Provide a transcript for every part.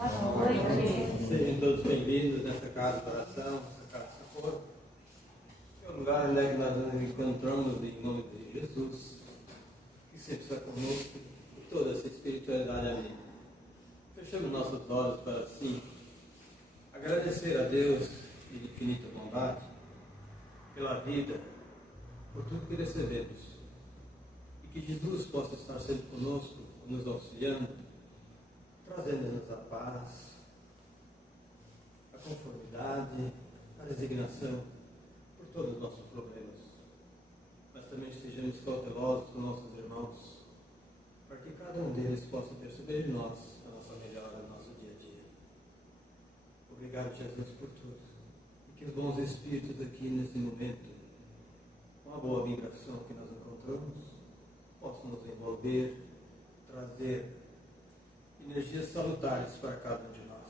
Boa noite. Sejam todos bem-vindos nessa casa de oração, nessa casa de socorro. É o lugar onde é que nós nos encontramos em nome de Jesus, que sempre está conosco por toda essa espiritualidade amiga. Fechamos nossos olhos para assim agradecer a Deus de infinita bondade pela vida, por tudo que recebemos. E que Jesus possa estar sempre conosco, nos auxiliando, trazendo-nos a paz, a conformidade, a resignação por todos os nossos problemas. Mas também estejamos cautelosos com nossos irmãos, para que cada um deles possa perceber em nós a nossa melhora no nosso dia a dia. Obrigado, Jesus, por tudo. E que os bons espíritos aqui nesse momento, com a boa vibração que nós encontramos, possam nos envolver, trazer energias salutares para cada um de nós.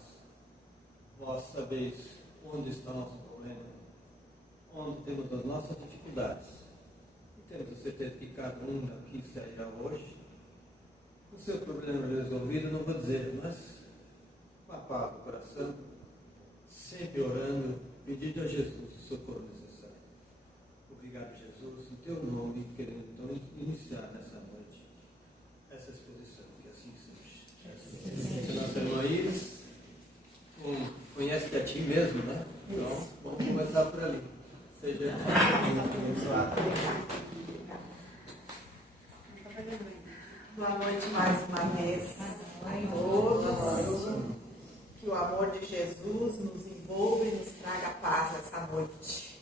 Vós sabeis onde está o nosso problema, onde temos as nossas dificuldades. E temos a certeza que cada um daqui sairá hoje com o seu problema resolvido, não vou dizer, mas com a paz do coração, sempre orando, pedindo a Jesus o socorro necessário. Obrigado, Jesus, em teu nome, queremos então iniciar nessa noite essa exposição, que assim seja. Nossa irmã Iris, conhece a ti mesmo, né? Então, vamos começar por ali. Seja abençoado. Boa noite mais uma vez a todos. Que o amor de Jesus nos envolva e nos traga paz essa noite.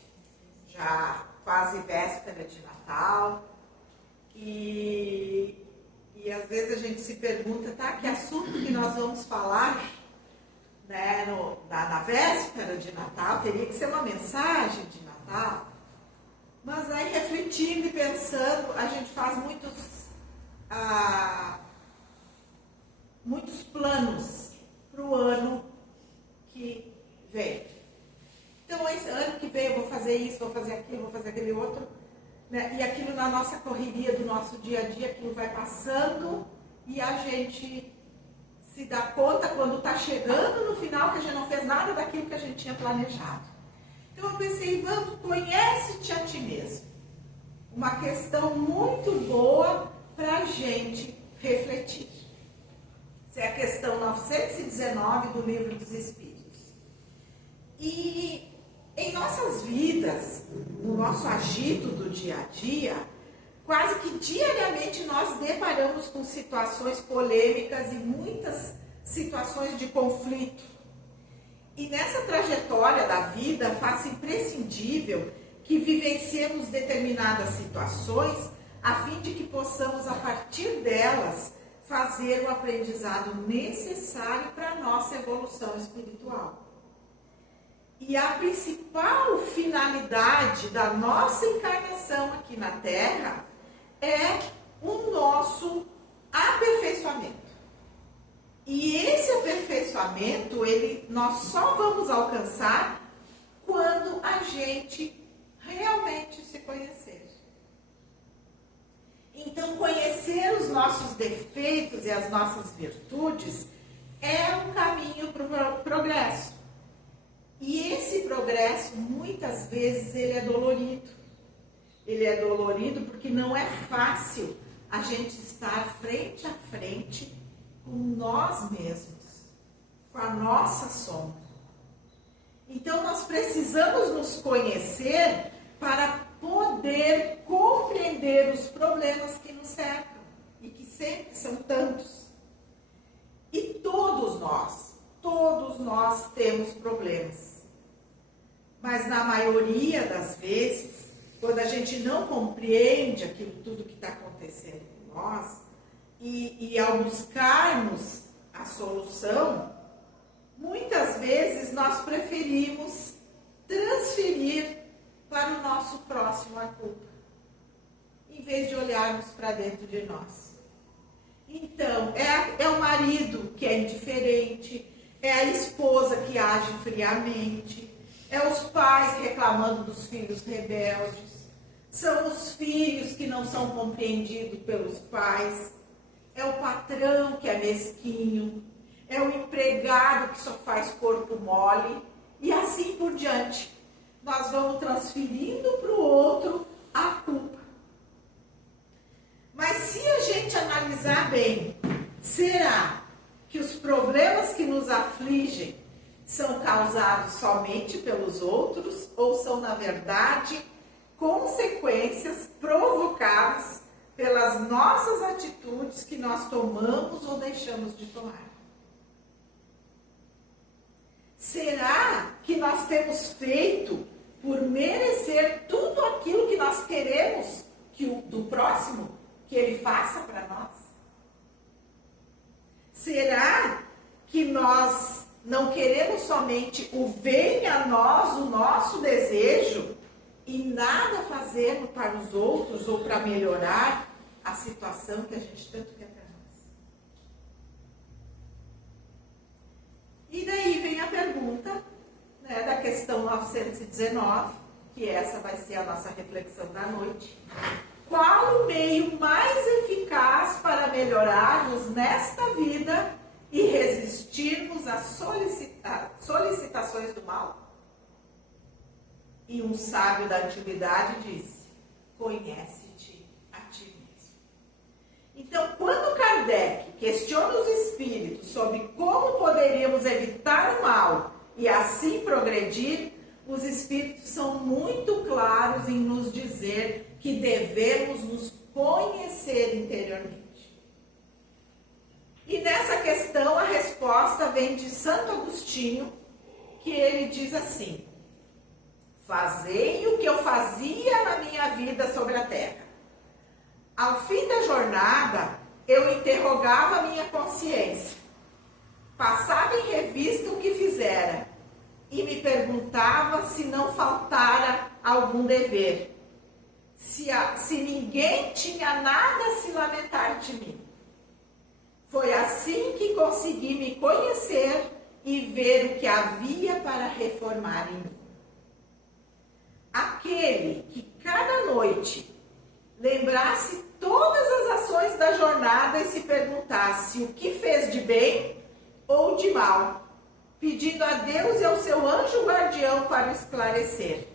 Já quase véspera de Natal. E às vezes a gente se pergunta, tá, que assunto que nós vamos falar, né, na véspera de Natal? Teria que ser uma mensagem de Natal. Mas aí refletindo e pensando, a gente faz muitos planos para o ano que vem. Então, esse ano que vem eu vou fazer isso, vou fazer aquilo, vou fazer aquele outro, né? E aquilo na nossa correria do nosso dia a dia, aquilo vai passando e a gente se dá conta quando está chegando no final que a gente não fez nada daquilo que a gente tinha planejado. Então eu pensei, vamos, conhece-te a ti mesmo. Uma questão muito boa para a gente refletir. Essa é a questão 919 do Livro dos Espíritos. E em nossas vidas, no nosso agito do dia a dia, quase que diariamente nós deparamos com situações polêmicas e muitas situações de conflito. E nessa trajetória da vida, faz-se imprescindível que vivenciemos determinadas situações a fim de que possamos, a partir delas, fazer o aprendizado necessário para a nossa evolução espiritual. E a principal finalidade da nossa encarnação aqui na Terra é o nosso aperfeiçoamento. E esse aperfeiçoamento, nós só vamos alcançar quando a gente realmente se conhecer. Então, conhecer os nossos defeitos e as nossas virtudes é um caminho para o progresso. E esse progresso, muitas vezes, ele é dolorido. Ele é dolorido porque não é fácil a gente estar frente a frente com nós mesmos, com a nossa sombra. Então, nós precisamos nos conhecer para poder compreender os problemas que nos cercam e que sempre são tantos. E todos nós temos problemas. Mas na maioria das vezes, quando a gente não compreende aquilo tudo que está acontecendo com nós, e ao buscarmos a solução, muitas vezes nós preferimos transferir para o nosso próximo a culpa, em vez de olharmos para dentro de nós. Então, é o marido que é indiferente, é a esposa que age friamente, é os pais reclamando dos filhos rebeldes, são os filhos que não são compreendidos pelos pais, é o patrão que é mesquinho, é o empregado que só faz corpo mole, e assim por diante. Nós vamos transferindo para o outro a culpa. Mas se a gente analisar bem, será que os problemas que nos afligem são causados somente pelos outros ou são, na verdade, consequências provocadas pelas nossas atitudes que nós tomamos ou deixamos de tomar? Será que nós temos feito por merecer tudo aquilo que nós queremos do próximo que ele faça para nós? Será que nós não queremos somente o venha a nós, o nosso desejo, e nada fazemos para os outros ou para melhorar a situação que a gente tanto quer para nós? E daí vem a pergunta, né, da questão 919, que essa vai ser a nossa reflexão da noite. Qual o meio mais eficaz para melhorarmos nesta vida e resistirmos às solicitações do mal? E um sábio da antiguidade disse: conhece-te a ti mesmo. Então, quando Kardec questiona os espíritos sobre como poderíamos evitar o mal e assim progredir, os espíritos são muito claros em nos dizer que devemos nos conhecer interiormente. E nessa questão a resposta vem de Santo Agostinho, que ele diz assim: fazei o que eu fazia na minha vida sobre a terra. Ao fim da jornada, eu interrogava a minha consciência, passava em revista o que fizera e me perguntava se não faltara algum dever, se ninguém tinha nada a se lamentar de mim. Foi assim que consegui me conhecer e ver o que havia para reformar em mim. Aquele que cada noite lembrasse todas as ações da jornada e se perguntasse o que fez de bem ou de mal, pedindo a Deus e ao seu anjo guardião para o esclarecer,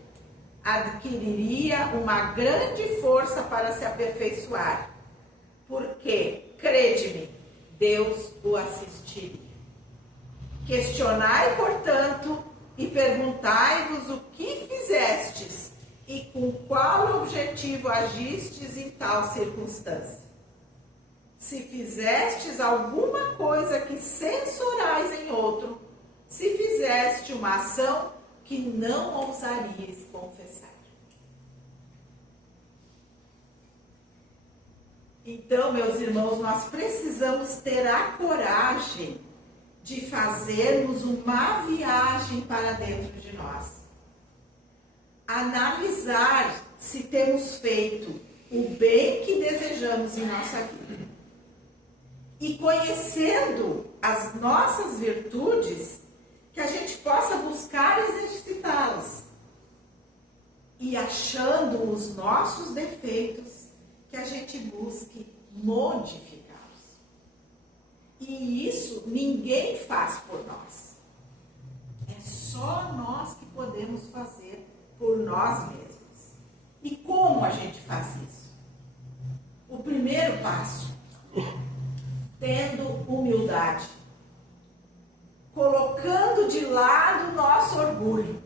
adquiriria uma grande força para se aperfeiçoar, porque, crede-me, Deus o assistiria. Questionai, portanto, e perguntai-vos o que fizestes e com qual objetivo agistes em tal circunstância. Se fizestes alguma coisa que censurais em outro, se fizeste uma ação que não ousarias confessar. Então, meus irmãos, nós precisamos ter a coragem de fazermos uma viagem para dentro de nós. Analisar se temos feito o bem que desejamos em nossa vida. E conhecendo as nossas virtudes, que a gente possa buscar exercitá-las. E achando os nossos defeitos, que a gente busque modificá-los. E isso ninguém faz por nós. É só nós que podemos fazer por nós mesmos. E como a gente faz isso? O primeiro passo, tendo humildade. Colocando de lado o nosso orgulho.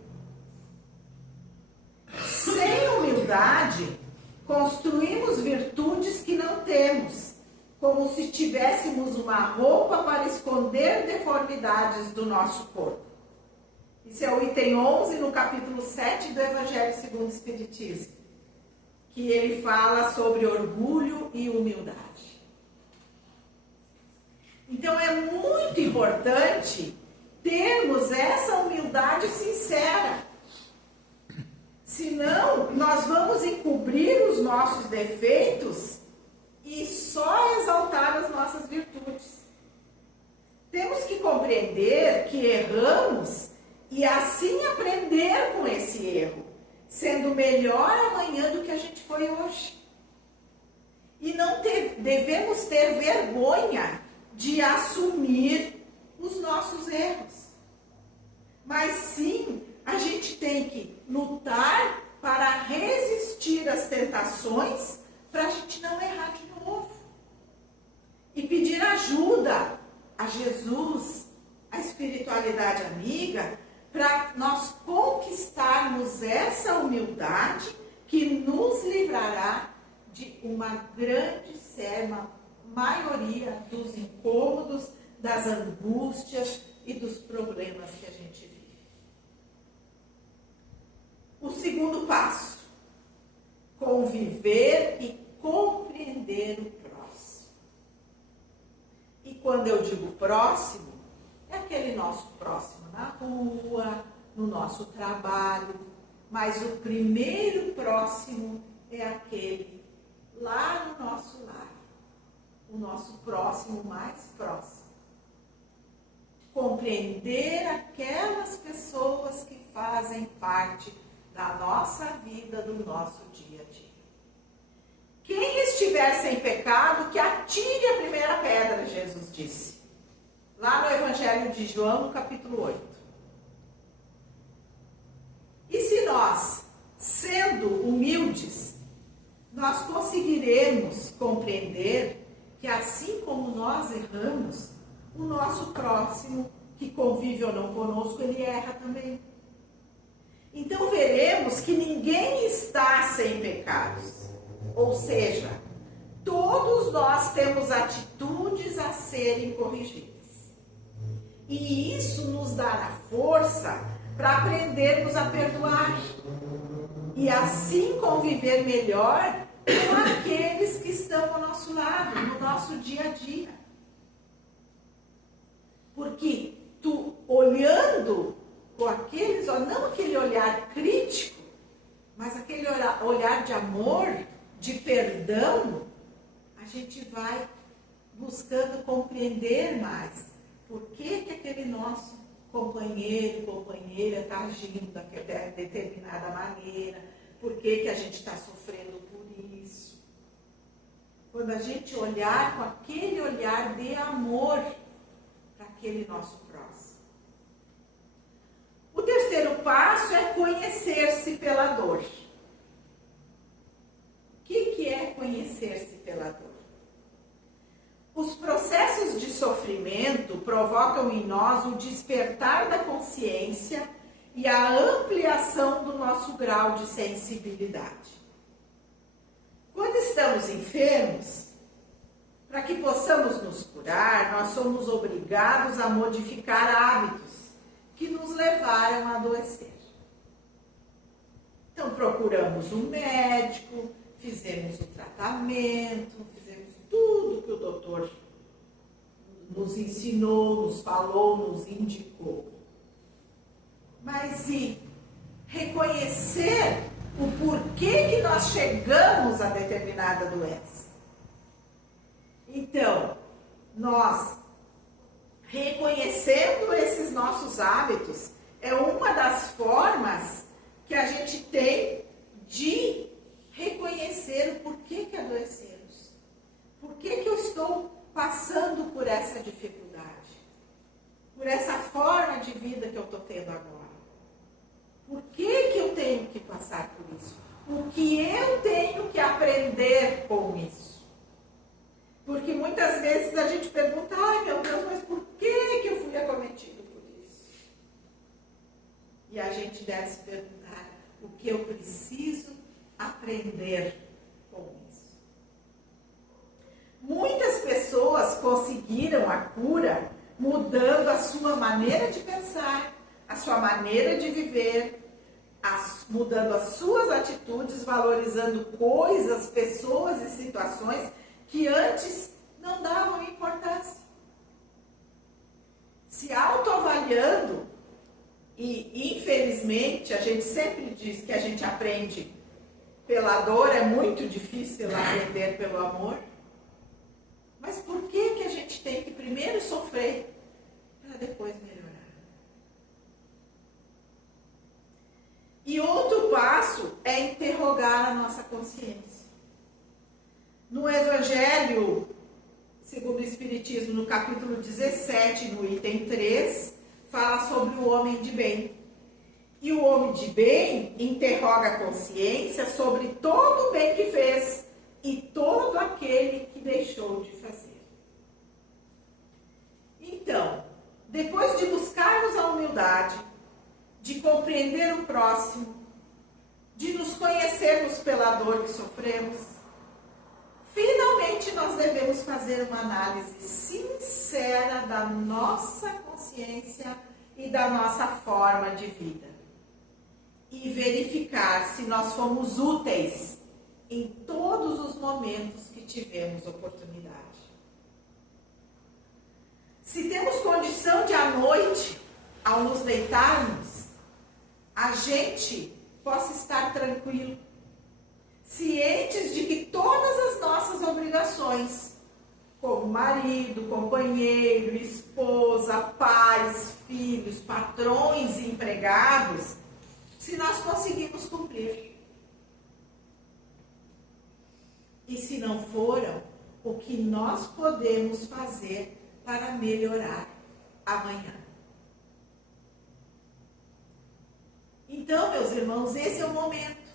Sem humildade, construímos virtudes que não temos, como se tivéssemos uma roupa para esconder deformidades do nosso corpo. Isso é o item 11 no capítulo 7 do Evangelho segundo o Espiritismo, que ele fala sobre orgulho e humildade. Então é muito importante termos essa humildade sincera. Senão, nós vamos encobrir os nossos defeitos e só exaltar as nossas virtudes. Temos que compreender que erramos e assim aprender com esse erro, sendo melhor amanhã do que a gente foi hoje. E não devemos ter vergonha de assumir os nossos erros. Mas sim, a gente tem que lutar para resistir às tentações, para a gente não errar de novo. E pedir ajuda a Jesus, a espiritualidade amiga, para nós conquistarmos essa humildade que nos livrará de uma grande maioria dos incômodos, das angústias e dos problemas que a gente vive. O segundo passo, conviver e compreender o próximo. E quando eu digo próximo, é aquele nosso próximo na rua, no nosso trabalho, mas o primeiro próximo é aquele lá no nosso lar, o nosso próximo mais próximo. Compreender aquelas pessoas que fazem parte da nossa vida, do nosso dia a dia. Quem estiver sem pecado, que atire a primeira pedra, Jesus disse. Lá no Evangelho de João, no capítulo 8. E se nós, sendo humildes, nós conseguiremos compreender que assim como nós erramos, o nosso próximo, que convive ou não conosco, ele erra também. Então veremos que ninguém está sem pecados. Ou seja, todos nós temos atitudes a serem corrigidas. E isso nos dará força para aprendermos a perdoar. E assim conviver melhor com aqueles que estão ao nosso lado, no nosso dia a dia. Porque tu olhando com aqueles, não aquele olhar crítico, mas aquele olhar de amor, de perdão, a gente vai buscando compreender mais por que aquele nosso companheiro, companheira está agindo daquela determinada maneira, por que a gente está sofrendo por isso. Quando a gente olhar com aquele olhar de amor para aquele nosso próximo. O terceiro passo é conhecer-se pela dor. O que é conhecer-se pela dor? Os processos de sofrimento provocam em nós o despertar da consciência e a ampliação do nosso grau de sensibilidade. Quando estamos enfermos, para que possamos nos curar, nós somos obrigados a modificar hábitos que nos levaram a adoecer. Então procuramos um médico, fizemos o tratamento, fizemos tudo que o doutor nos ensinou, nos falou, nos indicou. Mas e reconhecer o porquê que nós chegamos a determinada doença? Então, nós reconhecendo esses nossos hábitos é uma das formas que a gente tem de reconhecer o porquê que adoecemos. Por que eu estou passando por essa dificuldade? Por essa forma de vida que eu estou tendo agora? Por que eu tenho que passar por isso? O que eu tenho que aprender com isso? Porque muitas vezes a gente pergunta, ai meu Deus, mas por que eu fui acometido por isso? E a gente deve se perguntar, o que eu preciso aprender com isso? Muitas pessoas conseguiram a cura mudando a sua maneira de pensar, a sua maneira de viver, mudando as suas atitudes, valorizando coisas, pessoas e situações que antes não davam importância. Se autoavaliando, e infelizmente a gente sempre diz que a gente aprende pela dor, é muito difícil aprender pelo amor. Mas por que a gente tem que primeiro sofrer para depois melhorar? E outro passo é interrogar a nossa consciência. No Evangelho segundo o Espiritismo, no capítulo 17, no item 3, fala sobre o homem de bem. E o homem de bem interroga a consciência sobre todo o bem que fez e todo aquele que deixou de fazer. Então, depois de buscarmos a humildade, de compreender o próximo, de nos conhecermos pela dor que sofremos, finalmente nós devemos fazer uma análise sincera da nossa consciência e da nossa forma de vida. E verificar se nós fomos úteis em todos os momentos que tivemos oportunidade. Se temos condição de à noite, ao nos deitarmos, a gente possa estar tranquilo, cientes de que todas as nossas obrigações, como marido, companheiro, esposa, pais, filhos, patrões e empregados, se nós conseguimos cumprir. E se não foram, o que nós podemos fazer para melhorar amanhã. Então, meus irmãos, esse é o momento.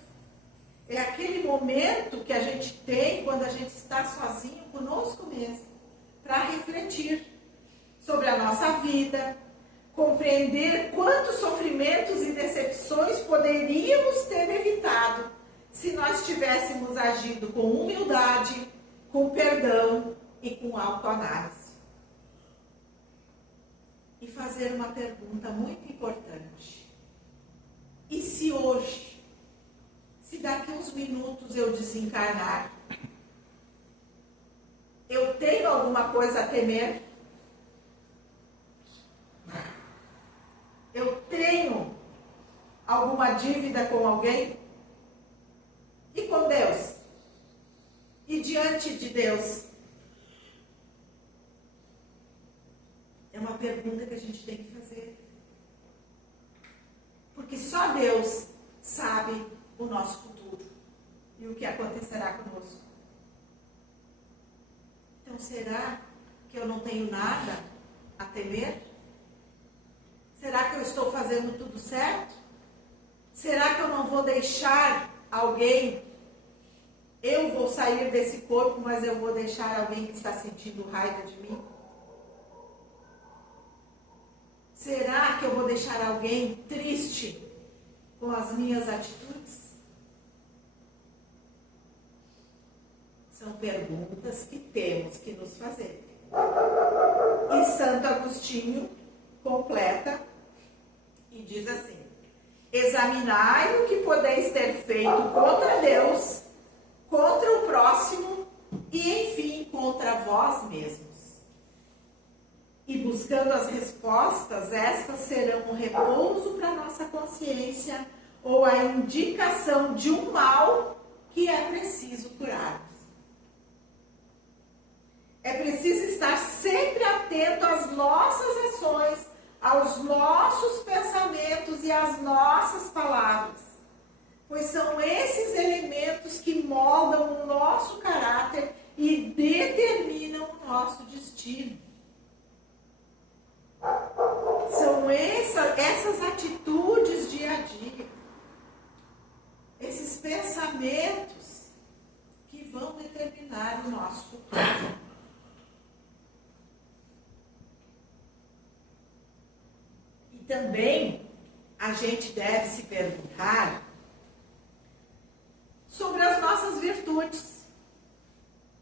É aquele momento que a gente tem quando a gente está sozinho conosco mesmo, para refletir sobre a nossa vida, compreender quantos sofrimentos e decepções poderíamos ter evitado se nós tivéssemos agido com humildade, com perdão e com autoanálise. E fazer uma pergunta muito importante. E se hoje, se daqui uns minutos eu desencarnar, eu tenho alguma coisa a temer? Eu tenho alguma dívida com alguém? E com Deus? E diante de Deus? É uma pergunta que a gente tem que fazer. Porque só Deus sabe o nosso futuro e o que acontecerá conosco. Então, será que eu não tenho nada a temer? Será que eu estou fazendo tudo certo? Será que eu não vou deixar alguém? Eu vou sair desse corpo, mas eu vou deixar alguém que está sentindo raiva de mim? Será que eu vou deixar alguém triste com as minhas atitudes? São perguntas que temos que nos fazer. E Santo Agostinho completa e diz assim: examinai o que podeis ter feito contra Deus, contra o próximo e, enfim, contra vós mesmos. E buscando as respostas, estas serão um repouso para nossa consciência ou a indicação de um mal que é preciso curar. É preciso estar sempre atento às nossas ações, aos nossos pensamentos e às nossas palavras, pois são esses elementos que moldam o nosso caráter e determinam o nosso destino. São essas atitudes dia a dia, esses pensamentos que vão determinar o nosso futuro. E também a gente deve se perguntar sobre as nossas virtudes.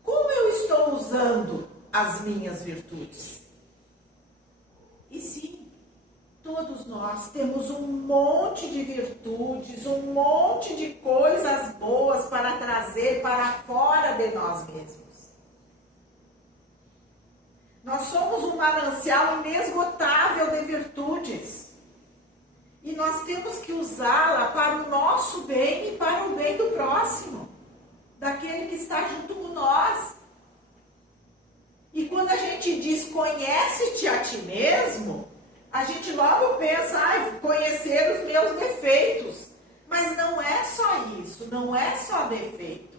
Como eu estou usando as minhas virtudes? E sim, todos nós temos um monte de virtudes, um monte de coisas boas para trazer para fora de nós mesmos. Nós somos um manancial inesgotável de virtudes. E nós temos que usá-la para o nosso bem e para o bem do próximo, daquele que está junto com nós. E quando a gente diz conhece-te a ti mesmo, a gente logo pensa, conhecer os meus defeitos. Mas não é só isso, não é só defeito.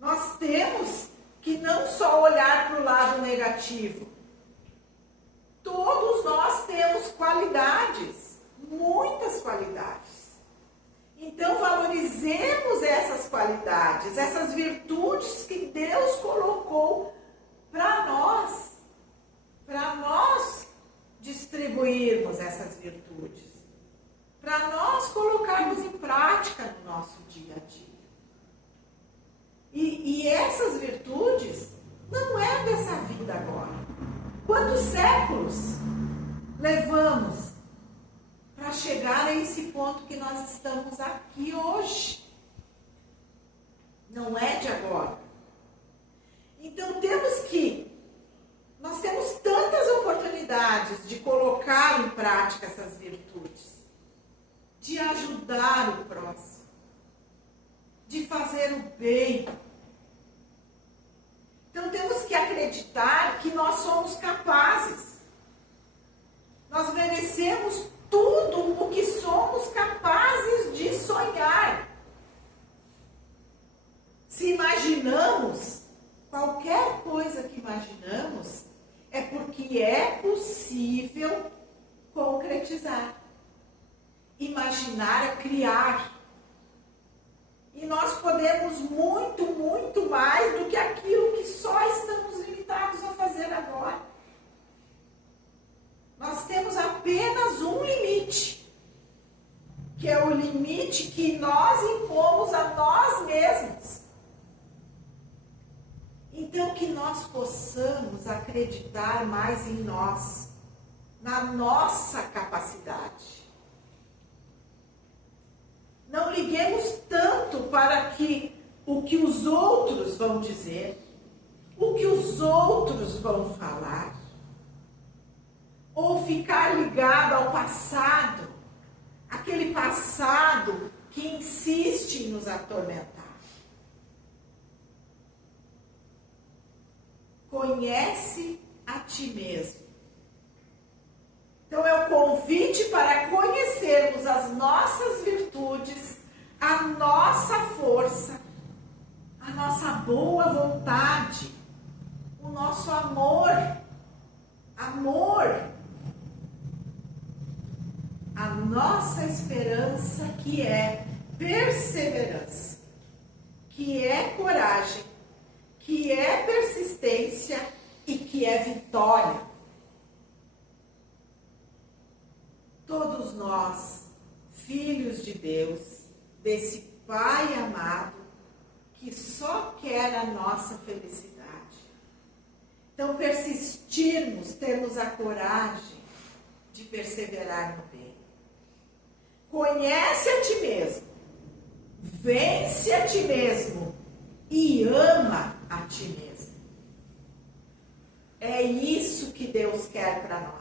Nós temos que não só olhar para o lado negativo. Todos nós temos qualidades, muitas qualidades. Então valorizemos essas qualidades, essas virtudes que Deus colocou para nós distribuirmos essas virtudes, para nós colocarmos em prática no nosso dia a dia. E essas virtudes não é dessa vida agora. Quantos séculos levamos para chegar a esse ponto que nós estamos aqui hoje? Não é de agora. Então nós temos tantas oportunidades de colocar em prática essas virtudes, de ajudar o próximo, de fazer o bem. Então temos que acreditar que nós somos capazes. Nós merecemos tudo o que somos capazes de sonhar. Se imaginamos, qualquer coisa que imaginamos, é porque é possível concretizar. Imaginar é criar. E nós podemos muito, muito mais do que aquilo que só estamos limitados a fazer agora. Nós temos apenas um limite, que é o limite que nós impomos a nós mesmos. Então, que nós possamos acreditar mais em nós, na nossa capacidade. Não liguemos tanto para o que os outros vão dizer, o que os outros vão falar, ou ficar ligado ao passado, aquele passado que insiste em nos atormentar. Conhece a ti mesmo. Então é o convite para conhecermos as nossas virtudes, a nossa força, a nossa boa vontade, o nosso amor, a nossa esperança, que é perseverança, que é coragem, que é persistência e que é vitória. Todos nós, filhos de Deus, desse Pai amado, que só quer a nossa felicidade. Então, persistirmos, termos a coragem de perseverar no bem. Conhece a ti mesmo, vence a ti mesmo e ama a ti mesmo. É isso que Deus quer para nós.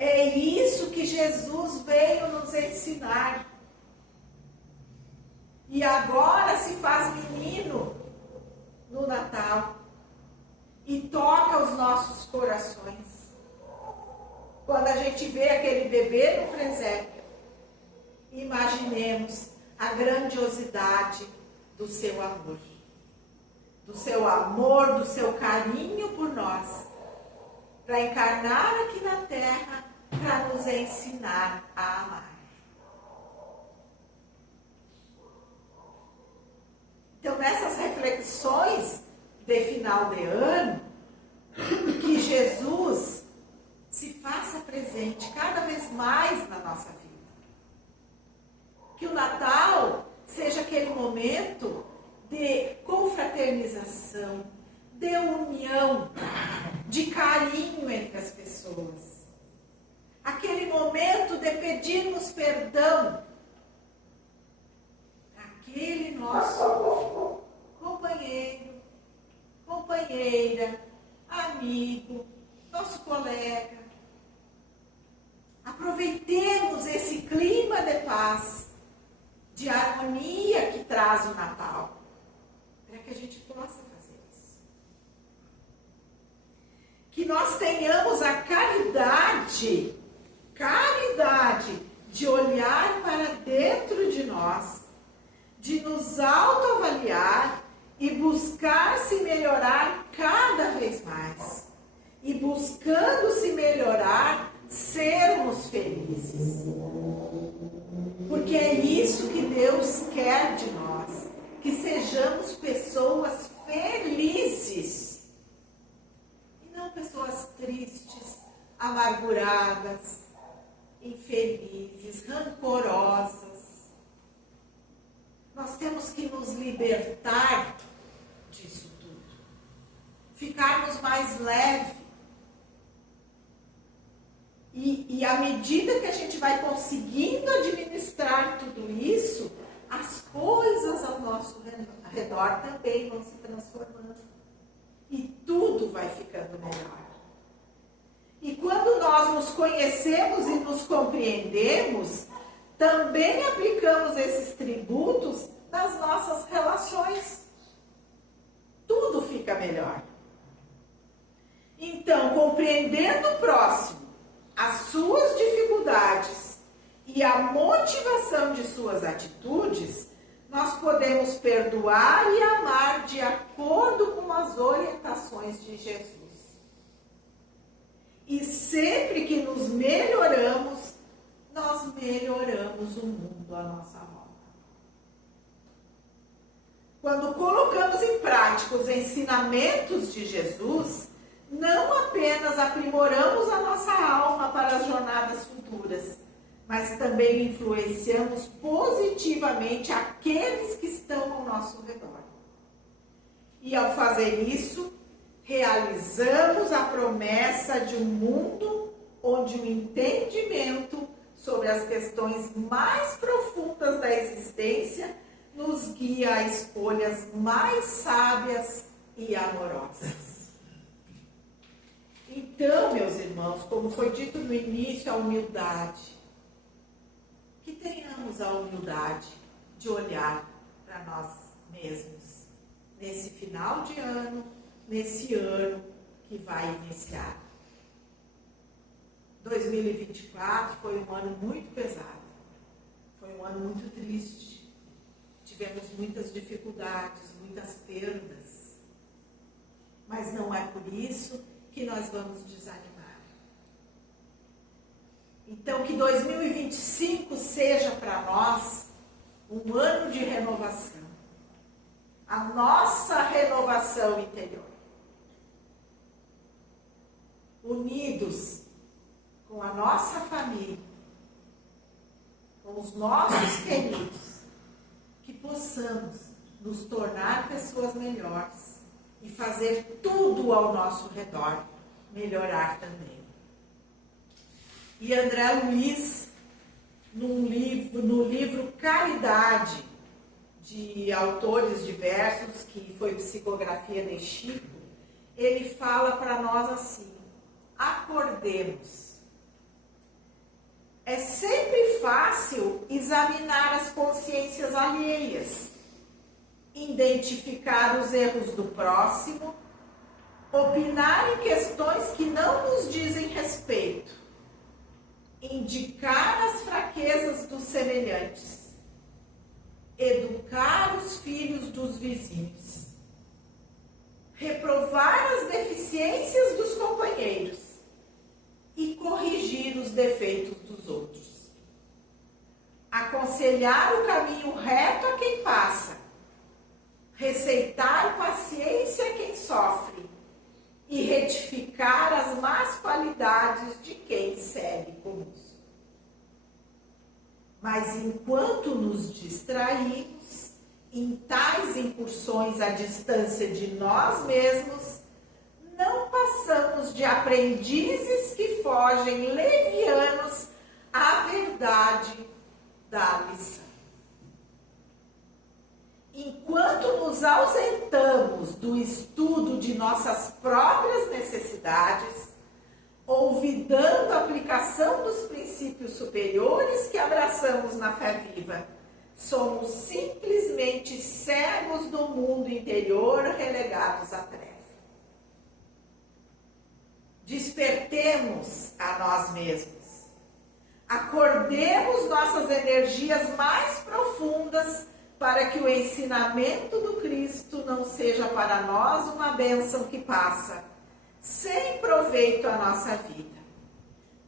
É isso que Jesus veio nos ensinar. E agora se faz menino no Natal e toca os nossos corações. Quando a gente vê aquele bebê no presépio, imaginemos a grandiosidade do seu amor. Do seu amor, do seu carinho por nós, para encarnar aqui na terra, para nos ensinar a amar. Então, nessas reflexões de final de ano, que Jesus se faça presente cada vez mais na nossa vida. Que o Natal seja aquele momento de confraternização, de união, de carinho entre as pessoas. Aquele momento de pedirmos perdão àquele nosso companheiro, companheira, amigo, nosso colega. Aproveitemos esse clima de paz, de harmonia que traz o Natal, para que a gente possa fazer isso. Que nós tenhamos a caridade de olhar para dentro de nós, de nos autoavaliar e buscar se melhorar cada vez mais. E buscando se melhorar, sermos felizes. Porque é isso que Deus quer de nós, que sejamos pessoas felizes. E não pessoas tristes, amarguradas, infelizes, rancorosas. Nós temos que nos libertar disso tudo. Ficarmos mais leves. E à medida que a gente vai conseguindo administrar tudo isso, as coisas ao nosso redor também vão se transformando. E tudo vai ficando melhor. E quando nós nos conhecemos e nos compreendemos, também aplicamos esses tributos nas nossas relações. Tudo fica melhor. Então, compreendendo o próximo, as suas dificuldades e a motivação de suas atitudes, nós podemos perdoar e amar de acordo com as orientações de Jesus. E sempre que nos melhoramos, nós melhoramos o mundo à nossa volta. Quando colocamos em prática os ensinamentos de Jesus, não apenas aprimoramos a nossa alma para as jornadas futuras, mas também influenciamos positivamente aqueles que estão ao nosso redor. E ao fazer isso, realizamos a promessa de um mundo onde o entendimento sobre as questões mais profundas da existência nos guia a escolhas mais sábias e amorosas. Então, meus irmãos, como foi dito no início, a humildade. Que tenhamos a humildade de olhar para nós mesmos nesse final de ano, nesse ano que vai iniciar. 2024 foi um ano muito pesado, foi um ano muito triste. Tivemos muitas dificuldades, muitas perdas, mas não é por isso que nós vamos desanimar. Então, que 2025 seja para nós um ano de renovação, a nossa renovação interior. Unidos com a nossa família, com os nossos queridos, que possamos nos tornar pessoas melhores e fazer tudo ao nosso redor melhorar também. E André Luiz, no livro Caridade, de autores diversos, que foi psicografia de Chico, ele fala para nós assim: acordemos. É sempre fácil examinar as consciências alheias, identificar os erros do próximo, opinar em questões que não nos dizem respeito, indicar as fraquezas dos semelhantes, educar os filhos dos vizinhos, reprovar as deficiências dos companheiros e corrigir os defeitos dos outros, aconselhar o caminho reto a quem passa, receitar paciência a quem sofre e retificar as más qualidades de quem segue conosco. Mas enquanto nos distraímos em tais incursões à distância de nós mesmos, não passamos de aprendizes que fogem levianos à verdade da lição. Enquanto nos ausentamos do estudo de nossas próprias necessidades, olvidando a aplicação dos princípios superiores que abraçamos na fé viva, somos simplesmente cegos do mundo interior, relegados à treva. Despertemos a nós mesmos. Acordemos nossas energias mais profundas para que o ensinamento do Cristo não seja para nós uma bênção que passa, sem proveito à nossa vida.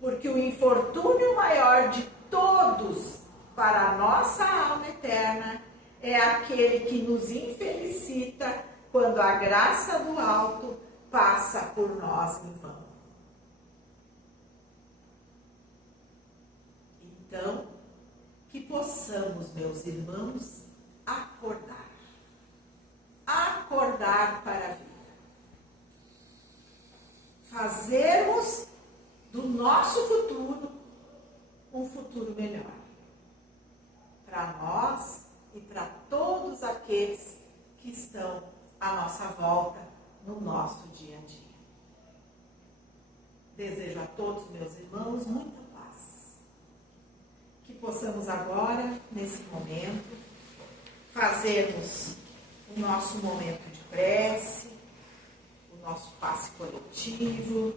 Porque o infortúnio maior de todos para a nossa alma eterna é aquele que nos infelicita quando a graça do alto passa por nós em vão. Então, que possamos, meus irmãos, acordar para a vida. Fazermos do nosso futuro um futuro melhor. Para nós e para todos aqueles que estão à nossa volta no nosso dia a dia. Desejo a todos, meus irmãos, muita paz. Que possamos agora, nesse momento, fazermos o nosso momento de prece, o nosso passe coletivo,